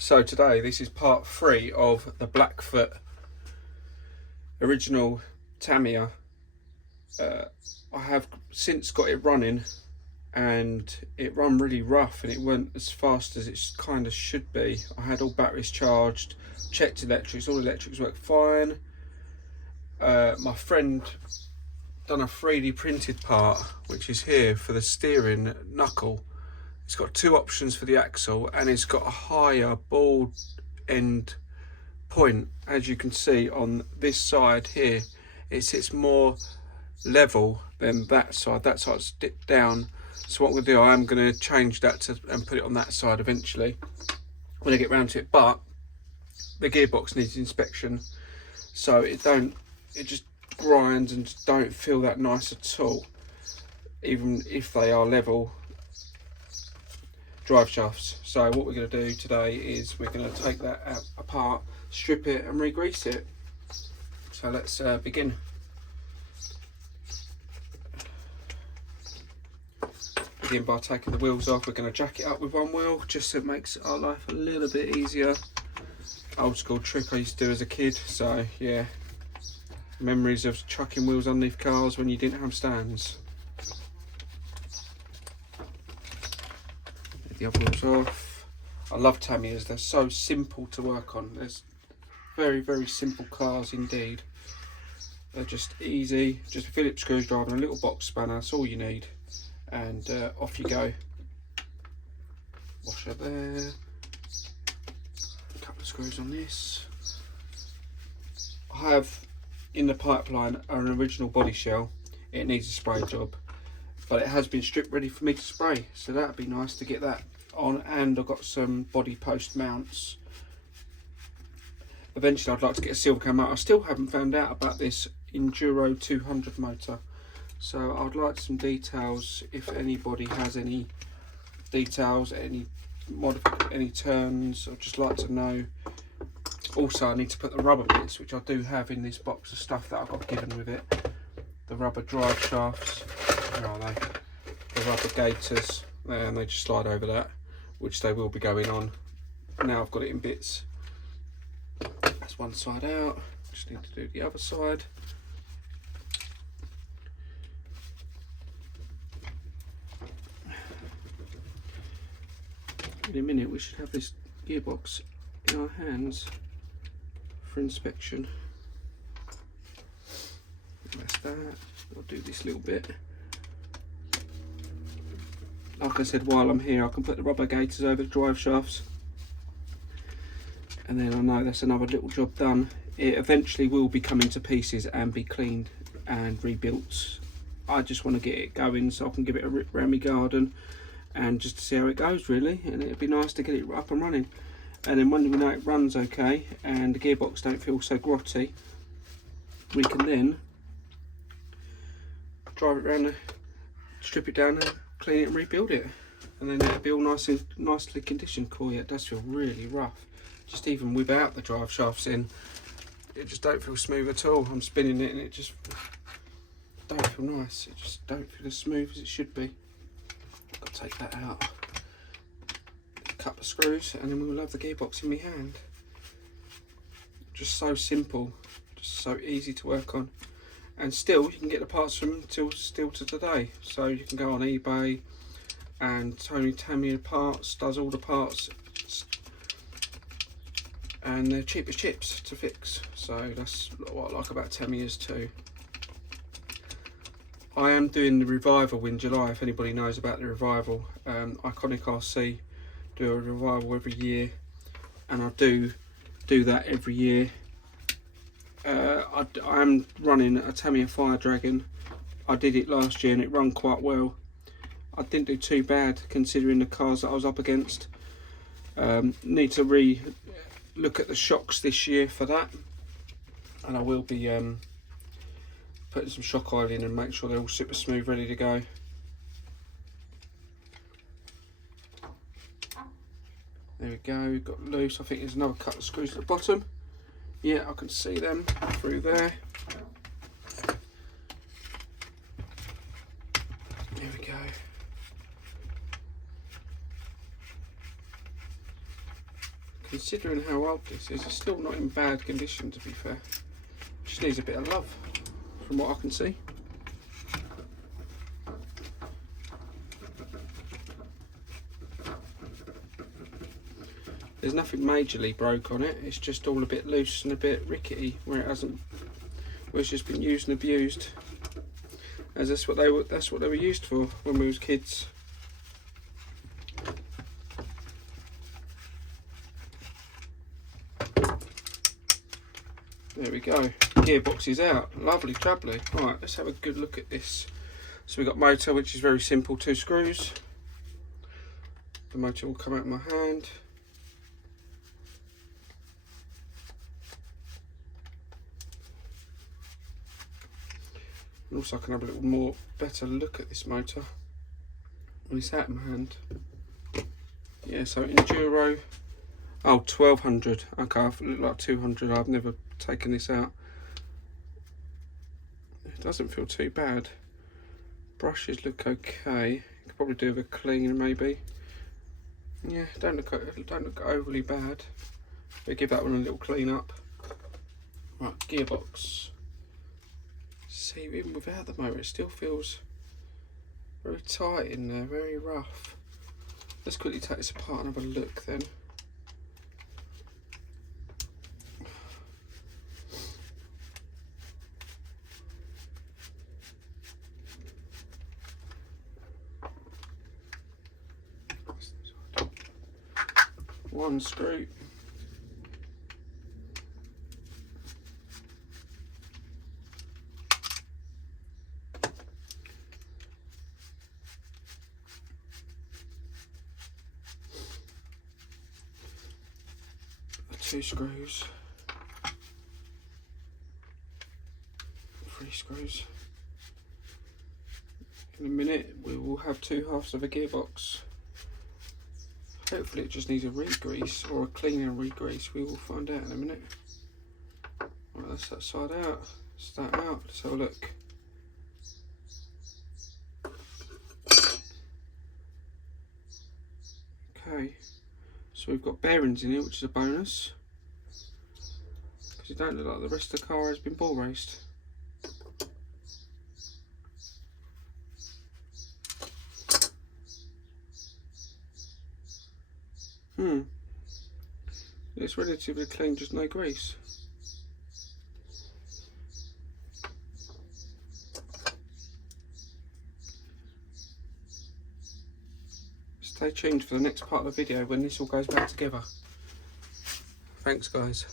So today, this is part 3 of the Blackfoot original Tamiya. I have since got it running, and it run really rough and it went as fast as it kind of should be. I had all batteries charged, checked electrics, all electrics worked fine. My friend done a 3D printed part, which is here for the steering knuckle. It's got 2 options for the axle, and it's got a higher ball end point. As you can see on this side here, it sits more level than that side. That side's dipped down. So what I'm going to do, I am going to change that and put it on that side eventually when I get round to it. But the gearbox needs inspection, so it just grinds and just don't feel that nice at all, even if they are level drive shafts. So what we're going to do today is we're going to take that out apart, strip it and re-grease it. So let's begin. Begin by taking the wheels off. We're going to jack it up with one wheel just so it makes our life a little bit easier. Old school trick I used to do as a kid, so yeah, memories of chucking wheels underneath cars when you didn't have stands. The other wheels off. I love Tamiyas, they're so simple to work on. There's very simple cars indeed. They're just easy, just a Phillips screwdriver and a little box spanner, that's all you need, and off you go. Washer there, a couple of screws on this. I have in the pipeline an original body shell. It needs a spray job, but it has been stripped ready for me to spray, so that'd be nice to get that on. And I've got some body post mounts. Eventually I'd like to get a silver cam motor. I still haven't found out about this Enduro 200 motor, so I'd like some details. If anybody has any details, any turns, I'd just like to know. Also, I need to put the rubber bits, which I do have in this box of stuff that I got given with it. The rubber drive shafts, where are they? The rubber gaiters, and they just slide over that, which they will be going on. Now I've got it in bits. That's one side out, just need to do the other side. In a minute we should have this gearbox in our hands for inspection. That's that. I'll do this little bit. Like I said, while I'm here I can put the rubber gaiters over the drive shafts, and then I know that's another little job done. It eventually will be coming to pieces and be cleaned and rebuilt. I just want to get it going so I can give it a rip round my garden and just to see how it goes really, and it'd be nice to get it up and running. And then when we know it runs okay and the gearbox don't feel so grotty, we can then drive it around, strip it down and clean it and rebuild it, and then it'll be all nicely conditioned. Cool, yeah, it does feel really rough. Just even without the drive shafts in, it just don't feel smooth at all. I'm spinning it and it just don't feel nice. It just don't feel as smooth as it should be. I've got to take that out. A couple of screws and then we will have the gearbox in my hand. Just so simple, just so easy to work on. And still, you can get the parts from still to today. So you can go on eBay, and Tony Tamiya Parts does all the parts, and they're cheap as chips to fix. So that's what I like about Tamiyas too. I am doing the revival in July, if anybody knows about the revival. Iconic RC do a revival every year, and I do that every year. I am running a Tamiya Fire Dragon. I did it last year and it ran quite well. I didn't do too bad considering the cars that I was up against. Need to look at the shocks this year for that, and I will be putting some shock oil in and make sure they're all super smooth, ready to go. There we go, got loose. I think there's another couple of screws at the bottom. Yeah, I can see them through there. There we go. considering how old this is, it's still not in bad condition, to be fair. Just needs a bit of love, from what I can see. There's nothing majorly broke on it, it's just all a bit loose and a bit rickety where it hasn't, where it's just been used and abused. As that's what they were used for when we was kids. There we go. Gearbox is out. Lovely jubbly. Right, let's have a good look at this. So we've got motor, which is very simple, 2 screws. The motor will come out of my hand. And also I can have a little more better look at this motor when it's out in my hand. Yeah, so Enduro, oh, 1200. Okay, I look like 200. I've never taken this out. It doesn't feel too bad. Brushes look okay. Could probably do with a clean maybe. Yeah, don't look overly bad. We'll give that one a little clean up. Right, gearbox. See, even without the motor, it still feels very tight in there, very rough. Let's quickly take this apart and have a look then. One screw. Two screws, 3 screws. In a minute we will have 2 halves of a gearbox. Hopefully it just needs a re-grease or a clean and re-grease. We will find out in a minute. Right, that's that side out. Start out. Let's have a look. Okay, so we've got bearings in here, which is a bonus. You don't look like the rest of the car has been ball raced. It's relatively clean, just no grease. Stay tuned for the next part of the video when this all goes back together. Thanks guys.